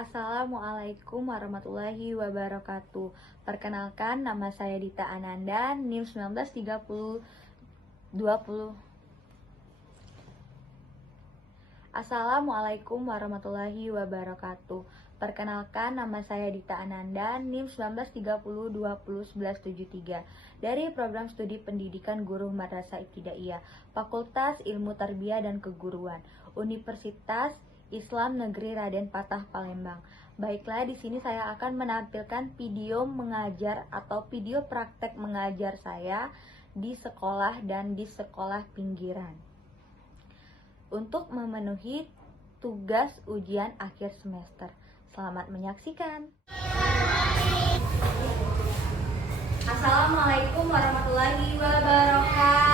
Assalamualaikum warahmatullahi wabarakatuh. Perkenalkan, nama saya Dita Ananda, NIM 193020. Assalamualaikum warahmatullahi wabarakatuh. Perkenalkan, nama saya Dita Ananda, NIM 1930201173 dari Program Studi Pendidikan Guru Madrasah Ibtidaiyah, Fakultas Ilmu Tarbiyah dan Keguruan, Universitas Islam Negeri Raden Patah Palembang. Baiklah, di sini saya akan menampilkan video mengajar atau video praktek mengajar saya di sekolah dan di sekolah pinggiran untuk memenuhi tugas ujian akhir semester. Selamat menyaksikan. Assalamualaikum warahmatullahi wabarakatuh.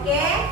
Oke.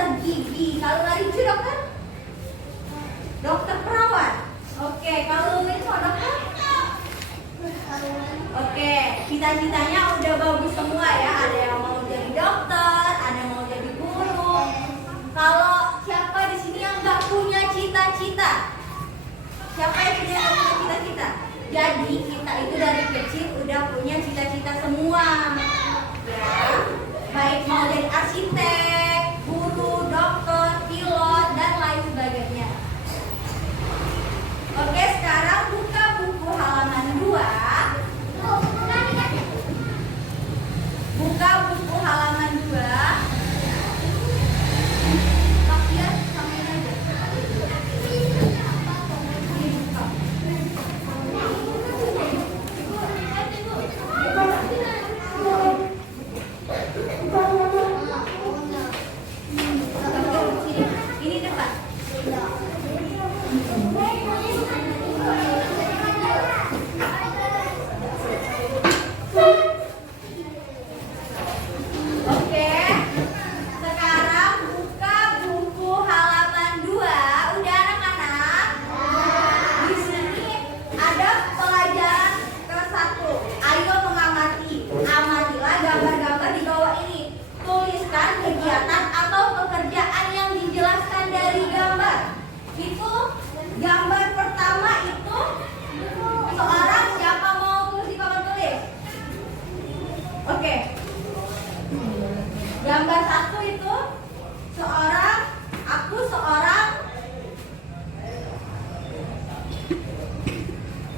dokter gigi. Kalau Maricu dokter? Dokter perawat. Oke, kalau ini mau dokter? Oke, cita-citanya udah bagus semua ya. Ada yang mau jadi dokter, ada yang mau jadi guru. Kalau siapa di sini yang nggak punya cita-cita? Siapa yang tidak punya cita-cita? Jadi kita itu dari kecil udah punya cita-cita semua. Ya, baik mau jadi arsitek, guru, dokter, pilot, dan lain sebagainya. Oke, sekarang buka buku halaman 2. Buka buku halaman 2. Pakai sambil aja. Ini depan. Oke, sekarang buka buku halaman 2. Udah anak-anak? Di sini ada pelajaran ke-1. Ayo mengamati. Amatilah gambar-gambar di bawah ini. Tuliskan kegiatan atau pekerjaan yang dijelaskan dari gambar. Itu gambar pertama itu seorang, siapa mau tulis di papan tulis? Oke. Gambar 1 itu seorang, aku seorang.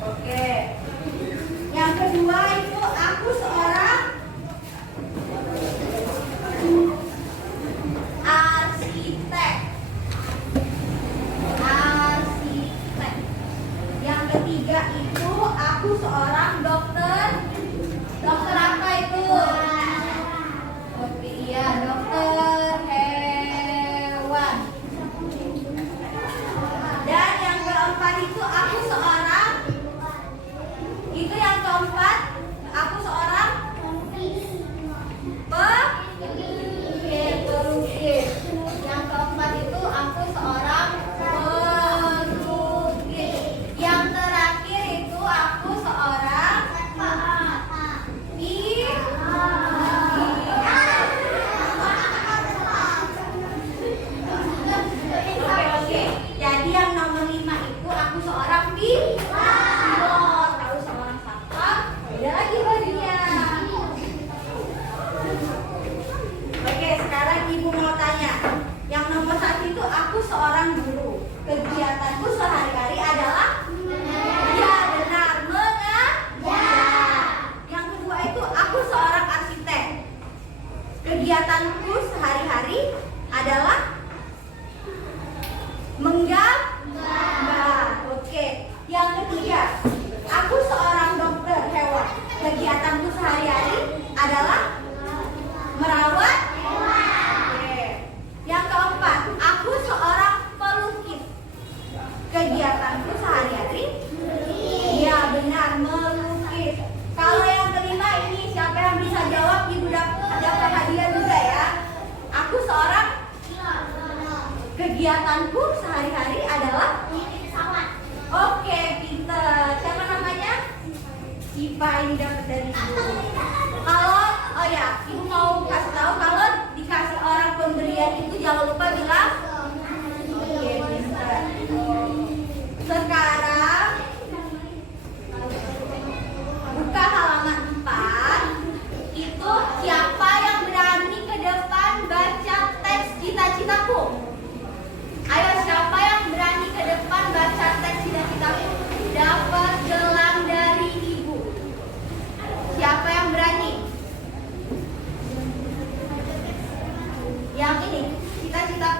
Oke. Yang kedua itu aku seorang arsitek. Arsitek. Yang ketiga itu aku seorang dokter. Dokter apa itu? Oke, iya, dokter hewan. Dan yang keempat itu aku seorang. Itu yang keempat, aku seorang pelukis. Yang keempat itu aku seorang pelukis. Yang terakhir itu aku seorang Oke. Jadi yang nomor 5 itu aku seorang pilot. Kalau seorang satpam, beda lagi bajunya. Oke, sekarang ibu mau tanya. Yang nomor 1 itu aku seorang guru. Kegiatanku sehari-hari adalah ya, benar, mengajar. Yang kedua itu aku seorang arsitek. Kegiatanku sehari-hari adalah menggambar. Oke. Yang ketiga, aku seorang dokter hewan. Kegiatanku sehari-hari adalah merawat hewan. Oke. Yang keempat, aku seorang pelukis. Kegiatanku sehari-hari, ya benar, melukis. Kalau yang kelima ini siapa yang bisa jawab, ibu dapat hadiah juga ya. Aku seorang, kegiatanku sehari-hari adalah pesawat. Oke, pinter. Siapa namanya? Sipa, ini dapat dari ibu. Kalau, oh ya, ibu mau kasih tahu kalau dikasih orang pemberian itu jangan lupa bilang. Oke, pinter. Sekarang buka halaman 4. Itu siapa yang berani ke depan baca teks cita-citaku? Ayo, siapa yang berani ke depan baca teks cita-citaku? Dapat gelang dari ibu. Siapa yang berani? Yang ini, cita-cita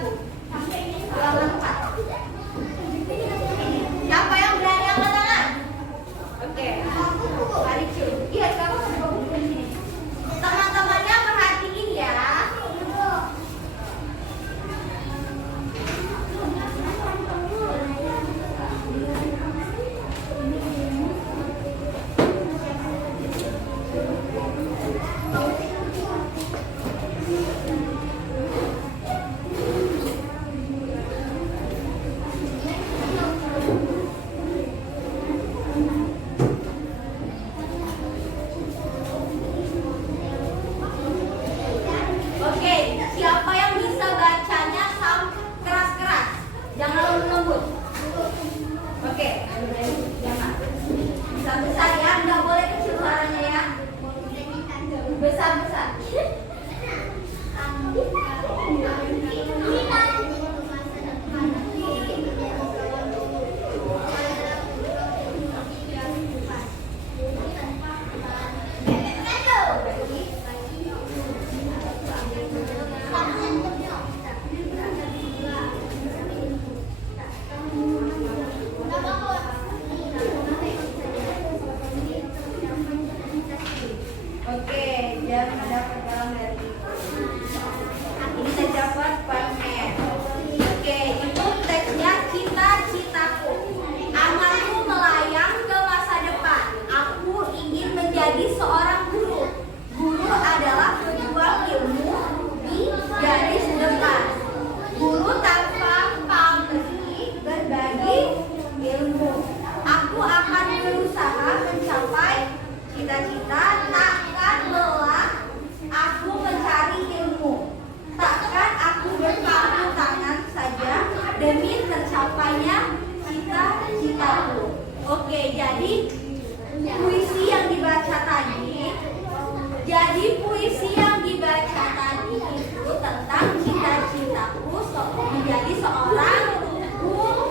tercapainya cita-citaku. Oke, jadi puisi yang dibaca tadi itu tentang cita-citaku menjadi seorang guru.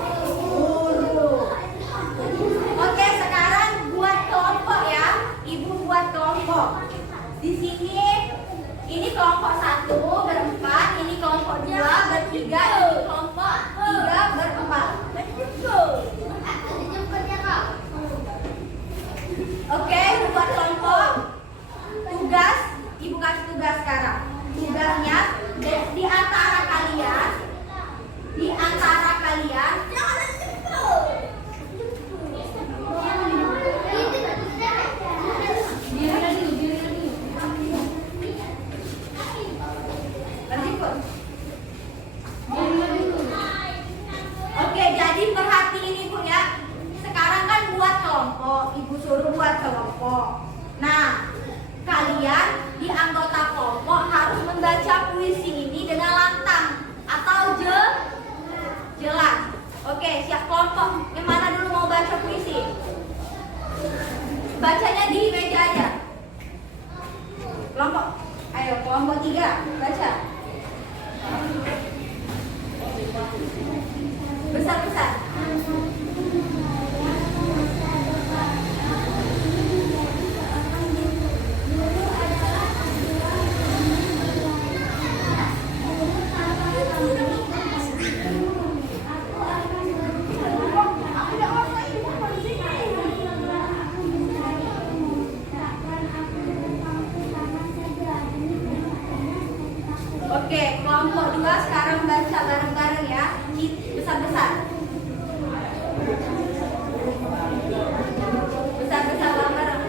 Oke, sekarang buat kelompok ya. Ibu buat kelompok. Di sini ini kelompok 1 berempat, ini kelompok 2 bertiga, ini kelompok 3 berempat. Oke, buat kelompok. Tugas, ibu kasih tugas sekarang. Tugasnya di antara kalian, Oke, jadi perhatiin ibu ya. Sekarang kan buat kelompok, ibu suruh buat kelompok. Nah, kalian di anggota kelompok harus membaca puisi ini dengan lantang atau jelas. Oke, siap kelompok. Yang mana dulu mau baca puisi? Bacanya di meja aja. Kelompok. Ayo, kelompok 3, baca. Besar-besar. Oke, kelompok 2 sekarang baca bareng-bareng ya. Besar-besar. Besar-besar bareng-bareng.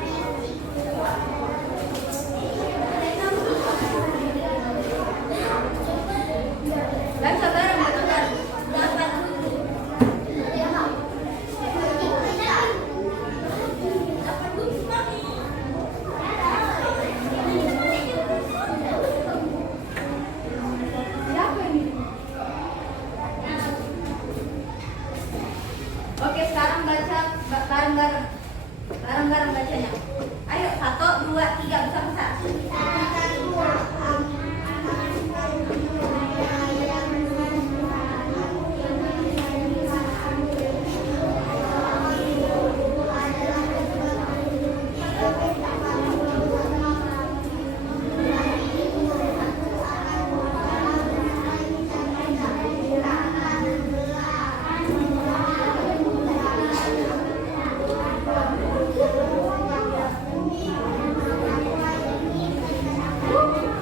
Baca bareng-bareng. Oke, sekarang baca bareng-bareng. Bareng-bareng bacanya. Ayo, 1, 2, 3, besar-besar.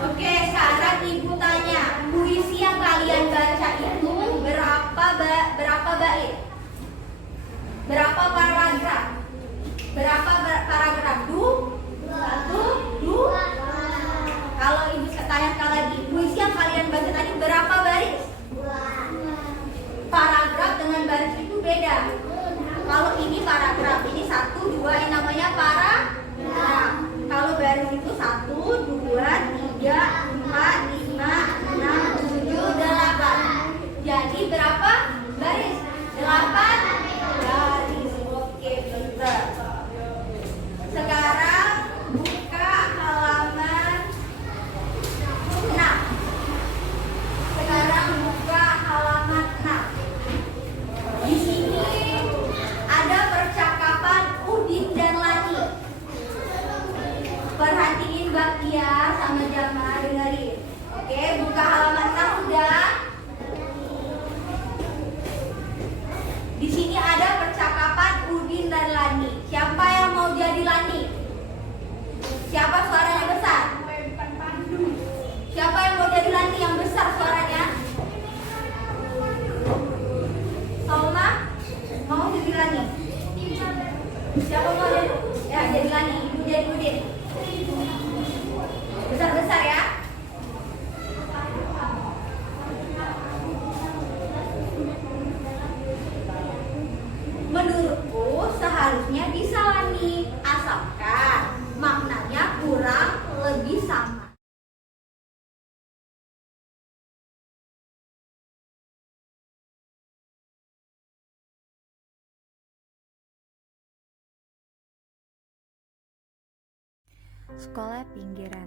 Oke, sekarang ibu tanya, puisi yang kalian baca itu berapa bait? Berapa paragraf? Berapa paragraf? 1, 2. Kalau ibu tanya sekali lagi, puisi yang kalian baca tadi berapa baris? Paragraf dengan baris itu beda. Kalau ini paragraf, ini 1, 2, yang namanya paragraf. Kalau baris itu 1, 2, 3, 4, 5, 6, 7, 8. Jadi berapa baris? 8 baris. Oke, pintar. Sekarang buka halaman 6. Sekarang buka halaman 6. Di sini ada percakapan Udin dan Lani. Perhatiin Bakia sama Jama, dengerin. Oke, buka halaman 6 udah. Di sini ada percakapan Udin dan Lani. Siapa yang mau jadi Lani? Siapa suaranya besar? Siapa yang mau jadi Lani yang besar suaranya? Salma? Mau jadi Lani? Siapa mau jadi? Ya, jadi Lani. Ibu jadi Udin. Besar-besar ya. Menurutku seharusnya bisa Lani, asalkan maknanya kurang lebih sama. Sekolah pinggiran.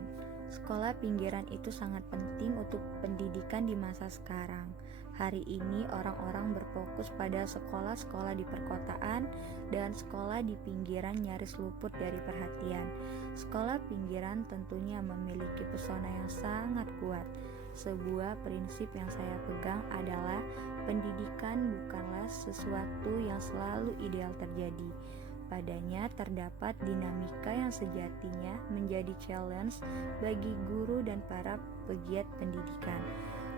Sekolah pinggiran itu sangat penting untuk pendidikan di masa sekarang. Hari ini orang-orang berfokus pada sekolah-sekolah di perkotaan dan sekolah di pinggiran nyaris luput dari perhatian. Sekolah pinggiran tentunya memiliki pesona yang sangat kuat. Sebuah prinsip yang saya pegang adalah pendidikan bukanlah sesuatu yang selalu ideal terjadi. Padanya terdapat dinamika yang sejatinya menjadi challenge bagi guru dan para pegiat pendidikan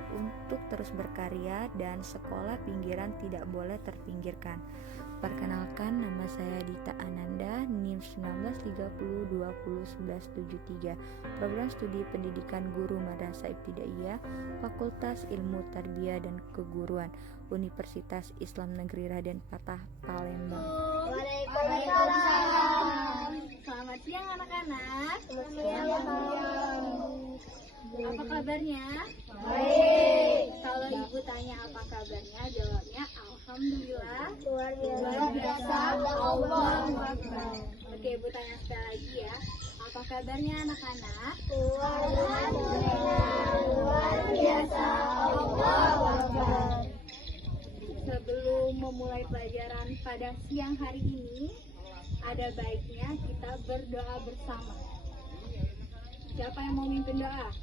untuk terus berkarya, dan sekolah pinggiran tidak boleh terpinggirkan. Perkenalkan, nama saya Dita Ananda, NIM 1930201173, Program Studi Pendidikan Guru Madrasah Ibtidaiyah, Fakultas Ilmu Tarbiyah dan Keguruan, Universitas Islam Negeri Raden Patah, Palembang. Waalaikumsalam. Selamat siang anak-anak. Apa kabarnya? Baik. Kalau ibu tanya apa kabarnya, jawabnya alhamdulillah. Luar biasa. Allahu Akbar. Oke, ibu tanya sekali lagi ya. Apa kabarnya anak-anak? Alhamdulillah. Luar biasa. Allahu Akbar. Sebelum memulai pelajaran pada siang hari ini, ada baiknya kita berdoa bersama. Siapa yang mau mimpin doa?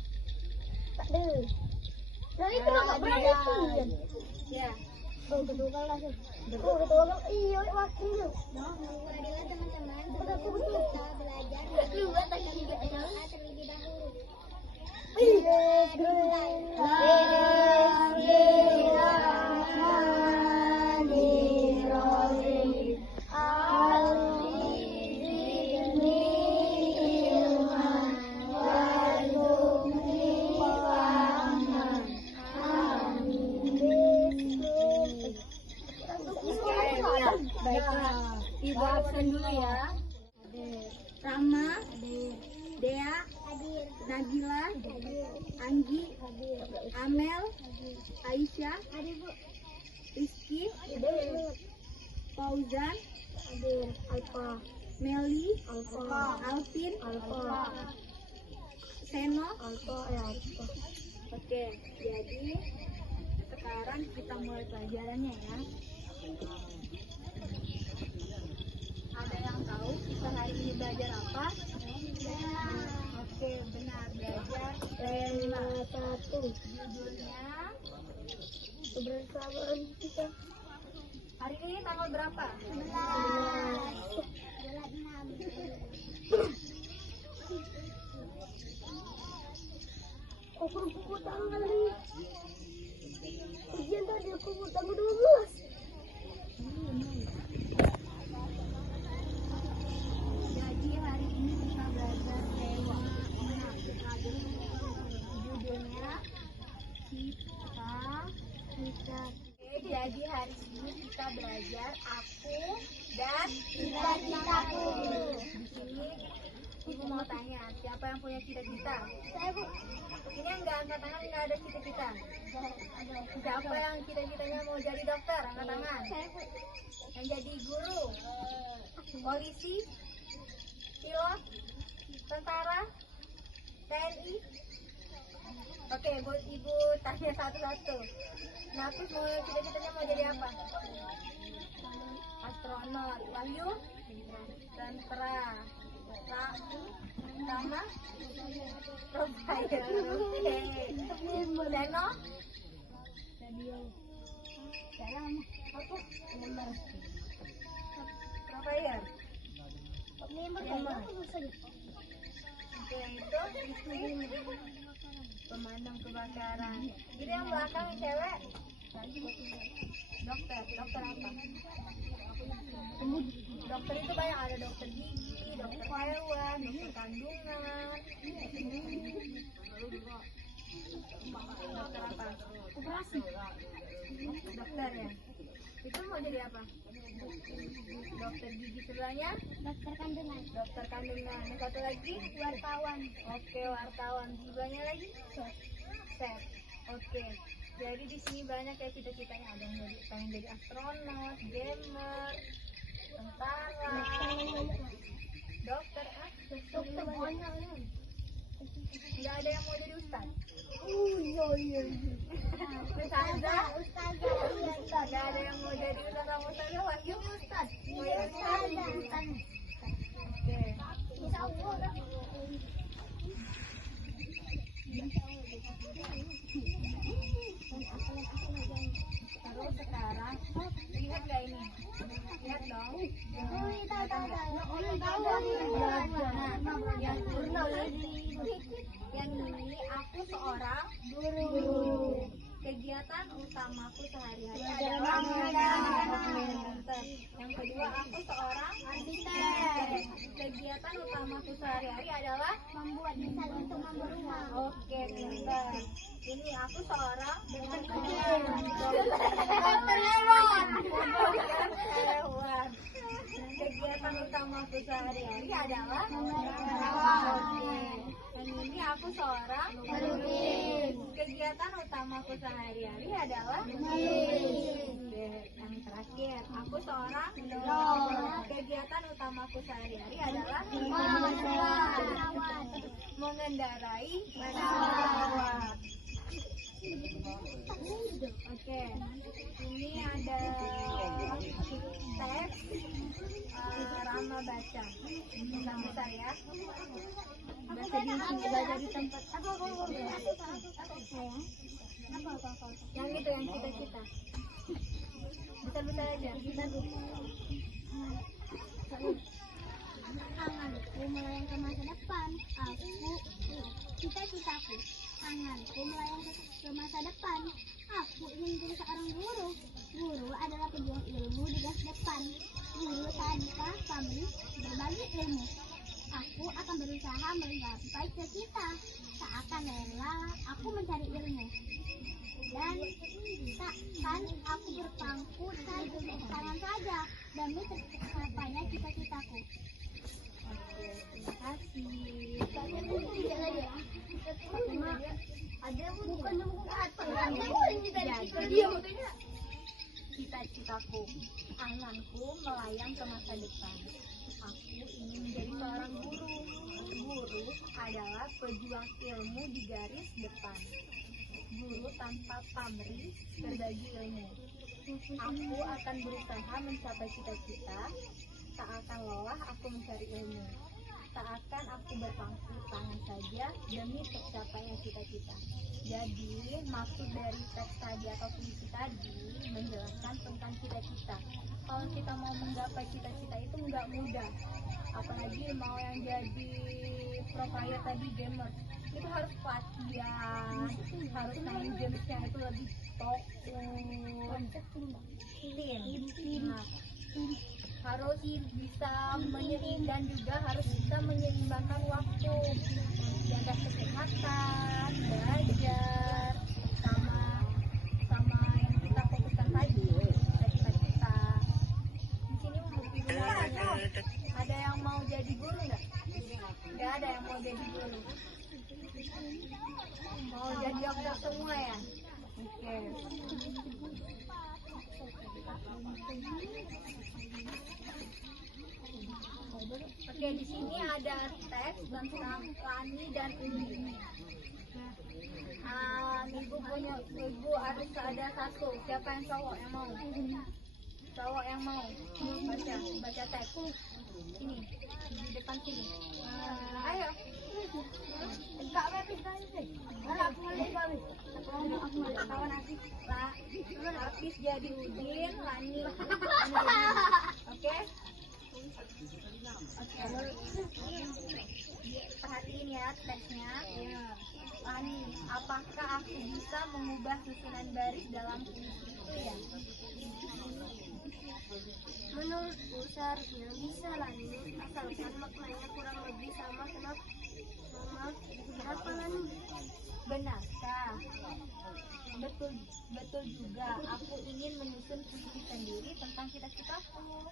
Dari itu nggak pernah itu. Ya. Betul kan? Iya, wakil. Marilah teman-teman, kita belajar berdoa terlebih dahulu. Baiklah, ibu absen dulu ya. Rama, Dea, Nabila, Anggi, Amel, Aisyah, Rizky, Fauzan, Meli, Alvin, Seno. Oke, jadi sekarang kita mulai pelajarannya ya. Ada yang tahu kita hari ini belajar apa? Oke, benar, belajar Satu. judulnya. Kebersamaan kita. Hari ini tanggal berapa? 11. Aku buku tanggal nih. Ujian tadi aku buku tanggal 12. Jadi hari ini kita belajar tema 6. Judulnya kita. Oke, jadi hari ini kita belajar aku dan Cita-citaku. di sini ibu mau tanya, siapa yang punya cita-cita? Saya Bu. Ini yang nggak angkat tangan nggak ada cita-cita. Siapa yang cita-citanya mau jadi dokter? Angkat tangan. Saya Bu. Yang jadi guru, polisi, pilot, tentara, TNI. Oke, buat ibu tanya satu-satu. Nah, aku mau cita-citanya mau jadi apa? Astronot. Wahyu? Tentara. Rama? Provider. Oke. Seno? Saya aku Provider. member Oke, yang itu pemadam kebakaran. Jadi yang belakang yang cewek dokter. Dokter apa? Dokter itu banyak, ada dokter gigi, dokter hewan, dokter kandungan. Dokter apa? operasi. Dokter ya. Itu mau jadi apa? Dokter gigi sebelahnya? Dokter kandungan. Dokter kandungan. Yang satu lagi? Wartawan. Oke, wartawan. Sebelahnya lagi? Chef. Oke. Jadi di sini banyak ya cita-citanya. Ada yang pengen jadi astronot, gamer, tentara. Dokter Dokter banyak. Nggak ada yang mau jadi ustaz? Iya. Ustazah? Ustazah. Nggak ada yang mau jadi ustaz sama ustazah? Wahyu? Ustaz. Mau jadi ustaz? Oke. Insya Allah. Terus sekarang, ingat nggak ini? Ingat dong? Yang ini aku seorang guru. Kegiatan utamaku sehari-hari adalah mengajar. Yang kedua, aku seorang arsitek. Kegiatan utamaku sehari-hari adalah Membuat desain untuk memberumah. oke, pintar. Ini aku seorang Dokter hewan. hewan. Kegiatan utamaku sehari-hari adalah Merawat. oke. Yang ini aku seorang Melukis. kegiatan utamaku sehari-hari adalah Melukis. oke. Yang terakhir, aku seorang Pilot. kegiatan utamaku sehari-hari adalah Merawat. mengendarai pesawat. Oke, ini ada teks Rama baca. Bentar ya. Baca di tempat yang itu yang cita-cita. Bentar aja. Anganku melayang ke masa depan. Cita-citaku. Anganku melayang ke masa depan. Aku ingin menjadi seorang guru. Guru adalah pejuang ilmu di garis depan. Guru tadika pamrih berbagi ilmu. Aku akan berusaha menggapai cita-cita. Tak akan rela aku mencari ilmu. Dan takkan aku berpangku tangan saja demi tercapainya cita-citaku. Oke, terima kasih. Ada bukan Cita-citaku, anganku melayang ke masa depan. Aku ingin menjadi seorang guru. Guru adalah pejuang ilmu di garis depan. Guru tanpa pamrih berbagi ilmu. Aku akan berusaha mencapai cita-cita. Tak akan lelah aku mencari ilmu. Tak akan aku berpangku tangan saja demi tercapainya cita-cita. Jadi, maksud dari teks tadi atau puisi tadi menjelaskan tentang cita-cita. Kalau kita mau menggapai cita-cita itu nggak mudah. Apalagi mau yang jadi pro player tadi, gamer. Itu harus latihan, harus main gamesnya itu lebih fokus. Nah, harus bisa menyeimbangkan dan juga harus bisa menyeimbangkan waktu, jaga kesehatan, belajar, sama yang kita fokuskan tadi, cita-cita. Di sini ada yang mau jadi guru nggak? Nggak ada yang mau jadi guru. Mau jadi dokter semua ya? Oke. Oke, di sini ada teks tentang Lani dan Umi. Ibu harus ada satu. Siapa yang cowok yang mau? Cowok yang mau baca teks. Ini di depan sini. Ayo. Enggak habis sih. Aku tahu nanti Lapis jadi Udin, Lani. Oke? Oke. Perhatiin ya teksnya. Lani, apakah aku bisa mengubah susunan baris dalam puisi itu ya? Menurutku seharusnya bisa Lani, asalkan maknanya kurang lebih sama berapa Lani? Benarkah? Betul juga. Aku ingin menyusun puisi sendiri tentang cita-citaku.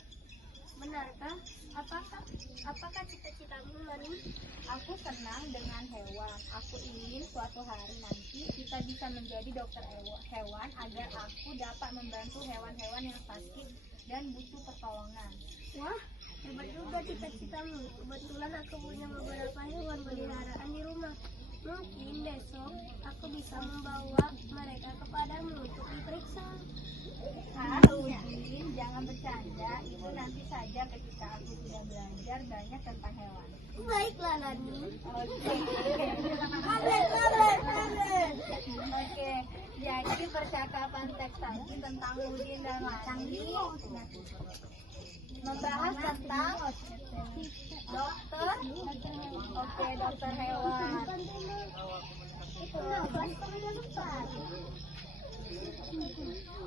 Benarkah? Apakah cita-citamu Lani? Aku senang dengan hewan. Aku ingin suatu hari nanti kita bisa menjadi dokter hewan agar aku dapat membantu hewan-hewan yang sakit dan butuh pertolongan. Wah, Hebat juga cita-citamu. Kebetulan aku punya beberapa hewan peliharaan di rumah. Mungkin besok aku bisa membawa mereka kepadamu untuk diperiksa. Udin, jangan bercanda. Itu nanti saja ketika aku sudah belajar banyak tentang hewan. Baiklah, Lani. Oke. Oke, jadi percakapan teks tadi tentang Udin dan Lani membahas tentang dokter. Oke, dokter hewan.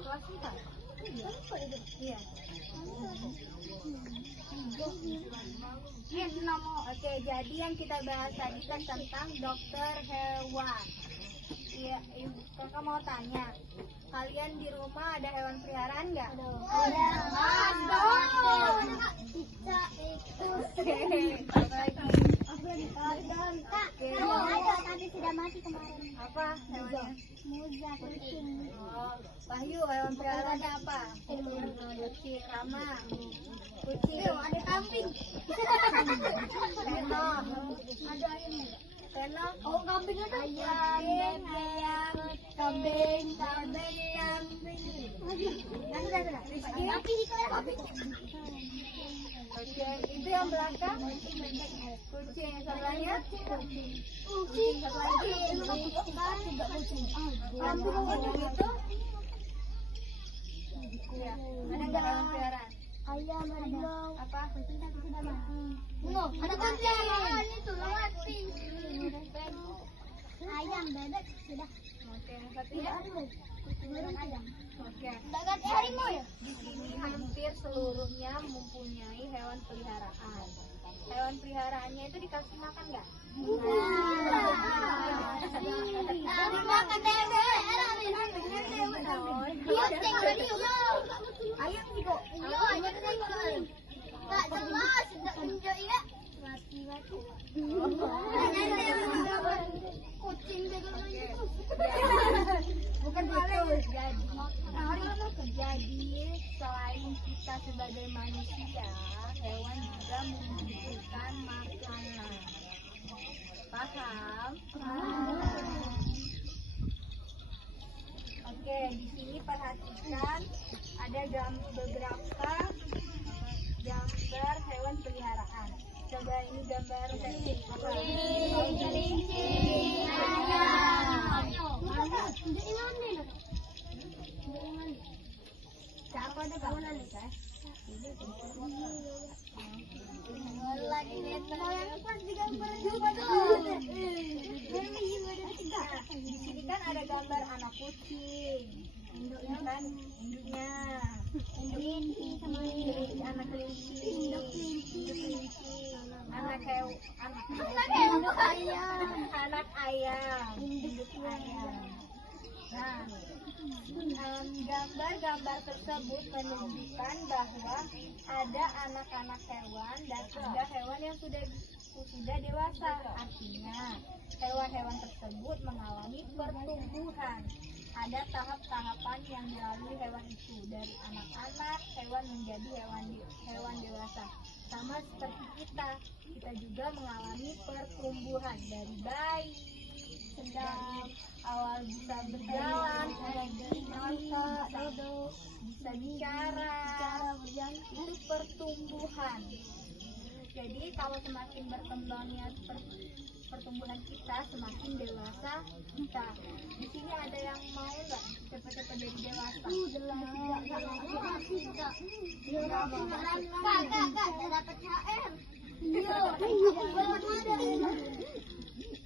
Kelas 4. Iya. Oke, jadi yang kita bahas tadi kan tentang dokter hewan. Iya, kakak mau tanya, kalian di rumah ada hewan peliharaan nggak? Ada. Kita itu. Apa lagi? Ada, tapi sudah mati kemarin. Apa hewannya? Muza, kucing. Oh, Wahyu, hewan peliharaannya apa? Kucing, Rama. Kucing. Ada kambing. Reno. Ada ayam. Reno. Oh, kambing ada. Ayam, kambing. Ada. Tapi itu ada kambing. Oke, itu yang belakang. Kucing, sebelahnya. Kucing satu lagi. Kambing yang itu. Iya, ada nggak hewan peliharaan? Ayam, harimau. Apa? Ada kucing. Itu mati. Ayam, bebek sudah. Oke, tapi Tidak harimau. Burung ayam. oke. Bagat harimau ya? Di sini hampir seluruhnya mempunyai hewan peliharaan. Hewan peliharaannya itu dikasih makan nggak? Makan bebek. Ayam juga. Iya, ayam juga. Tak jelas, tidak tunjuk ya. Mati. Kucing juga. Bukan itu. Jadi selain kita sebagai manusia, hewan juga membutuhkan makanan. Paham? Oke, di sini perhatikan ada beberapa gambar hewan peliharaan. Coba ini gambar apa? Kelinci, ayam. Siapa ada kawanan nih, guys? Lagi netral yang pas digambar juga tuh. Di sini kan ada gambar anak kucing, induknya kan, induknya, Kelinci sama kelinci, anak kelinci, induk kelinci, anak ayam, anak ayam, induk ayam. Nah, gambar-gambar tersebut menunjukkan bahwa ada anak-anak hewan dan ada hewan yang sudah dewasa. Artinya, hewan-hewan tersebut mengalami pertumbuhan. Ada tahap-tahapan yang dilalui hewan itu, dari anak-anak hewan menjadi hewan dewasa. Sama seperti kita juga mengalami pertumbuhan dari bayi, sedang awal bisa berjalan, bisa bicara, itu pertumbuhan. Jadi kalau semakin berkembangnya pertumbuhan kita, semakin dewasa kita. Di sini ada yang mau nggak cepat-cepat jadi dewasa? Kakak dapat HR.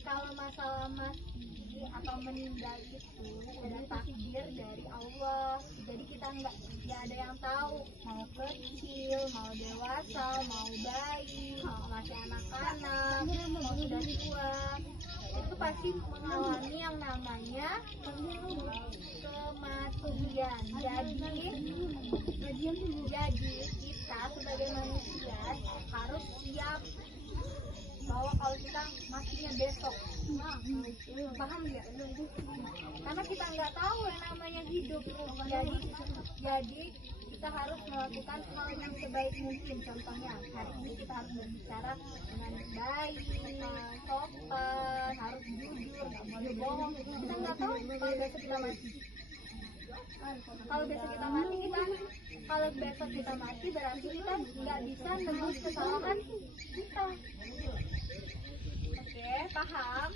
Kalau masalah mati atau meninggal itu udah takdir dari Allah. Jadi kita nggak ada yang tahu mau kecil, mau dewasa, mau bayi, mau masih anak-anak, mau sudah tua. Itu pasti mengalami yang namanya kematian. Jadi kita sebagai manusia harus siap bahwa kalau kita matinya besok, paham nggak? Karena kita nggak tahu yang namanya hidup. Jadi kita harus melakukan hal yang sebaik mungkin. Contohnya, hari ini kita harus berbicara dengan baik, sopan, harus jujur, nggak boleh bohong. Kita nggak tahu kalau besok kita mati. Kalau besok kita mati berarti kita nggak bisa menebus kesalahan kita. Oke, paham?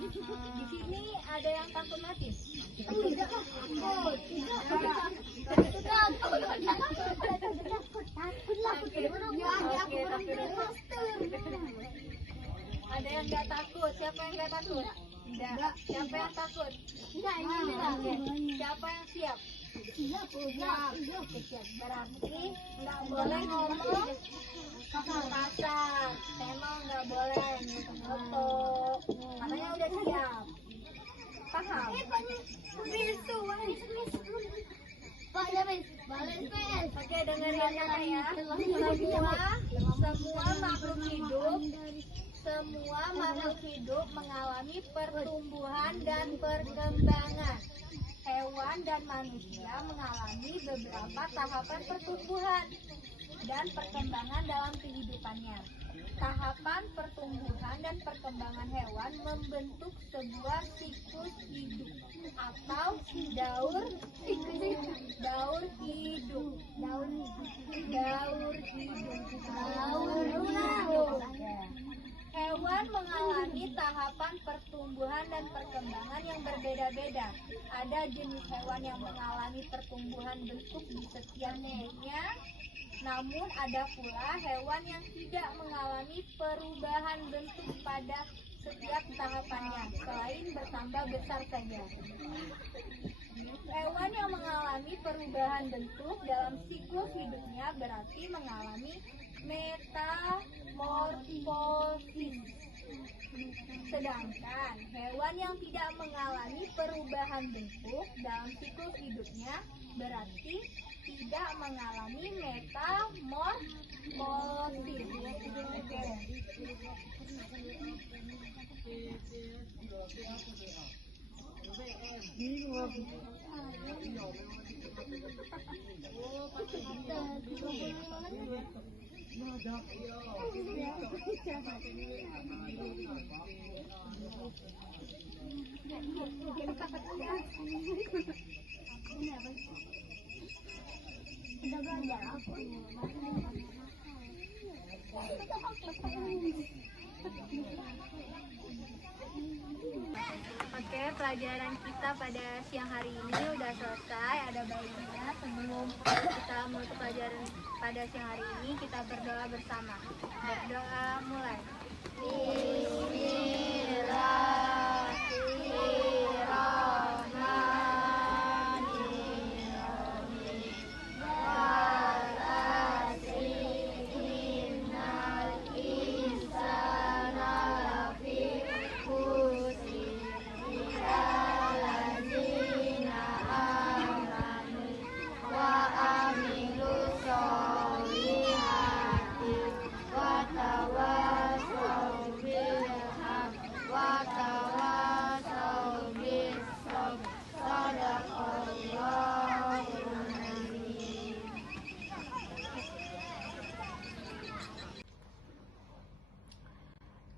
Di sini ada yang takut mati? Tidak. Ada yang nggak takut? Siapa yang nggak takut? Tidak. Siapa yang takut? Siapa yang siap? Siap. Berarti nggak boleh ngomong kasar. Emang nggak boleh foto. Katanya udah siap. Paham? Oke, dengerin ya. Semua makhluk hidup mengalami pertumbuhan dan perkembangan. Hewan dan manusia mengalami beberapa tahapan pertumbuhan dan perkembangan dalam kehidupannya. Tahapan pertumbuhan dan perkembangan hewan membentuk sebuah siklus hidup atau daur hidup. Hewan mengalami tahapan pertumbuhan dan perkembangan yang berbeda-beda. Ada jenis hewan yang mengalami pertumbuhan bentuk di setiap neneknya. Namun ada pula hewan yang tidak mengalami perubahan bentuk pada setiap tahapannya, selain bertambah besar saja. Hewan yang mengalami perubahan bentuk dalam siklus hidupnya berarti mengalami metamorfosis. Sedangkan hewan yang tidak mengalami perubahan bentuk dalam siklus hidupnya berarti tidak mengalami metamorfosis. Oke, pelajaran kita pada siang hari ini udah selesai. Ada baiknya sebelum kita menutup pelajaran pada siang hari ini kita berdoa bersama. Berdoa mulai.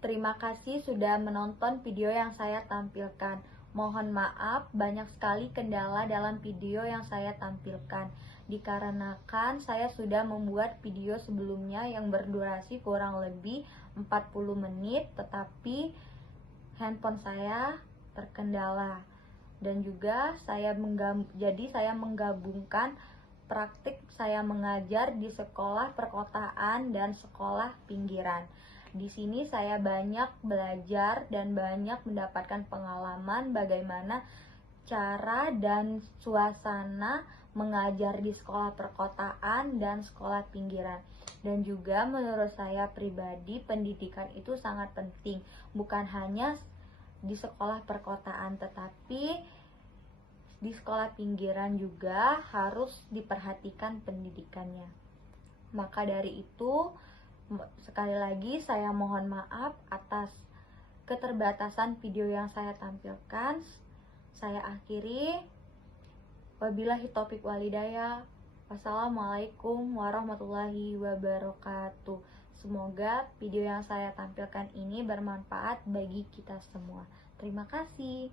Terima kasih sudah menonton video yang saya tampilkan. Mohon maaf, banyak sekali kendala dalam video yang saya tampilkan. Dikarenakan saya sudah membuat video sebelumnya yang berdurasi kurang lebih 40 menit, tetapi handphone saya terkendala. Dan juga saya menggabungkan praktik saya mengajar di sekolah perkotaan dan sekolah pinggiran. Di sini saya banyak belajar dan banyak mendapatkan pengalaman bagaimana cara dan suasana mengajar di sekolah perkotaan dan sekolah pinggiran. Dan juga menurut saya pribadi pendidikan itu sangat penting, bukan hanya di sekolah perkotaan tetapi di sekolah pinggiran juga harus diperhatikan pendidikannya. Maka dari itu, sekali lagi saya mohon maaf atas keterbatasan video yang saya tampilkan. Saya akhiri. Wabillahi taufiq walhidayah. Wassalamualaikum warahmatullahi wabarakatuh. Semoga video yang saya tampilkan ini bermanfaat bagi kita semua. Terima kasih.